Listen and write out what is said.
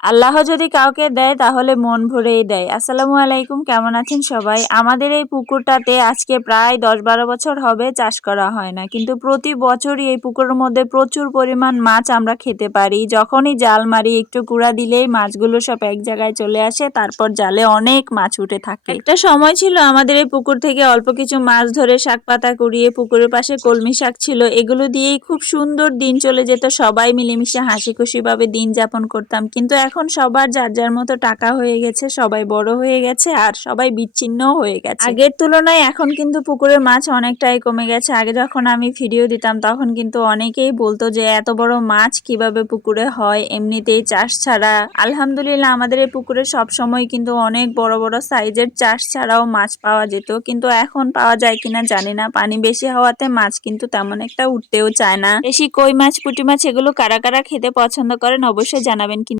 আল্লাহ যদি কাউকে দেয়, তাহলে মন ভরেই দেয়। আসসালামু আলাইকুম, কেমন আছেন সবাই? আমাদের এই পুকুরটাতে আজকে প্রায় দশ বারো বছর হবে চাষ করা হয় না। কিন্তু প্রতি বছরই এই পুকুরের মধ্যে প্রচুর পরিমাণ মাছ আমরা খেতে পারি। যখনই জাল মারি, একটু কুড়া দিলেই মাছগুলো সব এক জায়গায় চলে আসে, তারপর জালে অনেক মাছ উঠে থাকে। একটা সময় ছিল আমাদের এই পুকুর থেকে অল্প কিছু মাছ ধরে শাক পাতা কুড়িয়ে পুকুরের পাশে কলমি শাক ছিল। এগুলো দিয়েই খুব সুন্দর দিন চলে যেত। সবাই মিলেমিশে হাসি খুশি ভাবে দিন যাপন করতাম। কিন্তু এখন সবার যার যার মতো টাকা হয়ে গেছে, সবাই বড় হয়ে গেছে আর সবাই বিচ্ছিন্ন হয়ে গেছে। আগের তুলনায় এখন কিন্তু পুকুরের মাছ অনেকটাই কমে গেছে। আগে যখন আমি ভিডিও দিতাম, তখন কিন্তু অনেকেই বলতো যে, এত বড় মাছ কীভাবে পুকুরে হয়? এমনিতেই চাষ ছাড়া। আলহামদুলিল্লাহ, আমাদের এই পুকুরে সব সময় কিন্তু অনেক বড় বড় সাইজের চাষ ছাড়াও মাছ পাওয়া যেত। কিন্তু এখন পাওয়া যায় কিনা জানি না। পানি বেশি হওয়াতে মাছ কিন্তু তেমন একটা উঠতেও চায় না। বেশি কই মাছ, পুঁটি মাছ, এগুলো কারা কারা খেতে পছন্দ করেন অবশ্যই জানাবেন কিন্তু